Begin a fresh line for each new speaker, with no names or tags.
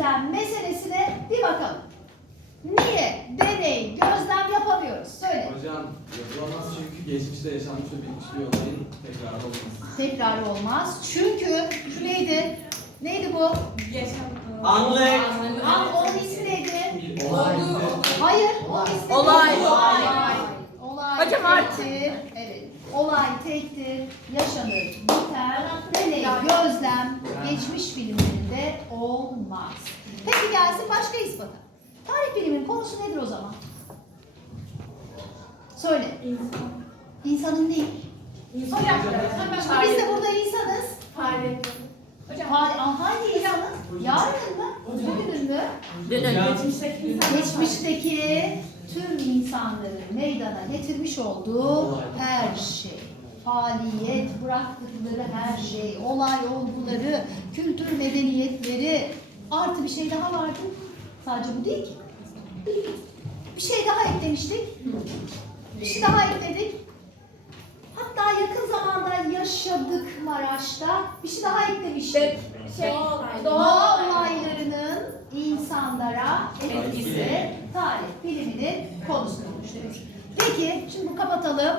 gözlem meselesine bir bakalım. Niye deney, gözlem yapamıyoruz? Söyle.
Hocam yapılamaz çünkü geçmişte yaşanmış bitmiş bir olayın tekrarı olması.
Tekrar olmaz. Çünkü şu neydi? Neydi bu?
Anlık.
An, onun ismi neydi?
Olay
Hayır, onun ismi
Olay.
neydi? Olay. Olay
Hocam artık.
Evet. Tektir, yaşanır, biter, deney, gözlem, geçmiş filmlerinde olmaz. Peki gelsin başka ispata. Tarih biliminin konusu nedir o zaman? Söyle. İnsanın değil.
Hocam,
Şimdi biz de burada insanız. Fare, Aa, hangi insanız? Yarın mı? Bugünün mü?
Dönün.
Geçmişteki tüm insanların meydana getirmiş olduğu her şey. Faaliyet bıraktıkları her şey, olay olguları, kültür medeniyetleri. Artı bir şey daha vardı. Sadece bu değil ki. Bir şey daha eklemiştik. Bir şey daha ekledik. Hatta yakın zamanda yaşadık Maraş'ta. Bir şey daha eklemiştik.
Şey,
Doğa olaylarının insanlara etkisi tarih biliminin konusu olmuş demek. Peki şimdi kapatalım.